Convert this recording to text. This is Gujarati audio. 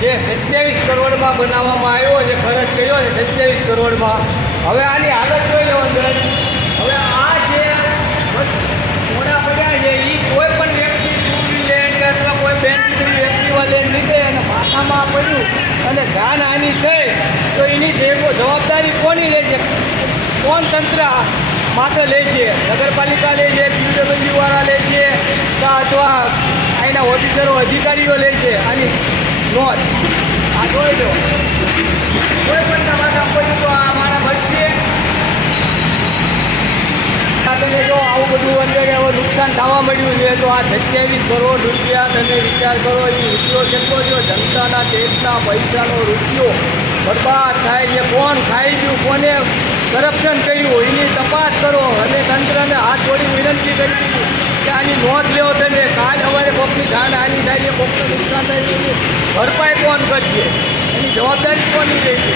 જે 27 કરોડમાં બનાવવામાં આવ્યો છે, ખર્ચ કર્યો છે 27 કરોડમાં. હવે આની હાલત જોઈ લો અંદર. હવે આ જે મોડા પડ્યા છે એ કોઈ પણ વ્યક્તિ ટુ વ્હીલર કે અથવા કોઈ બેન એક્ટિવા લઈને નીકળે અને માથામાં પડ્યું અને જાનહાનિ થઈ તો એની જવાબદારી કોની લે છે? કોણ તંત્ર માથે લે છે? નગરપાલિકા લે છે, PWવાળા લે છે, અથવા અહીંના ઓફિસરો અધિકારીઓ લે છે? આની નોંધ આ જોઈ લો. કોઈ પણ માથા પડ્યું તો આ મારા બચશે. તમે જો આવું બધું અંદર હવે નુકસાન થવા મળ્યું છે તો આ 27 કરોડ રૂપિયા તમે વિચાર કરો, એ રૂપિયો કેટલો જો જનતાના ટેક્સના પૈસાનો રૂપિયો બરબાદ થાય છે. કોણ ખાઈ ગયું, કોને કરપ્શન કર્યું એની તપાસ કરો અને તંત્રને હાથ જોડી વિનંતી કરી કે આની નોંધ લેવો. તમે કાલ અમારે કોકની જાનહાનિ થાય છે, કોકનું નુકસાન થાય છે, ભરપાઈ કોણ કરશે? એની જવાબદારી કોની રહેશે?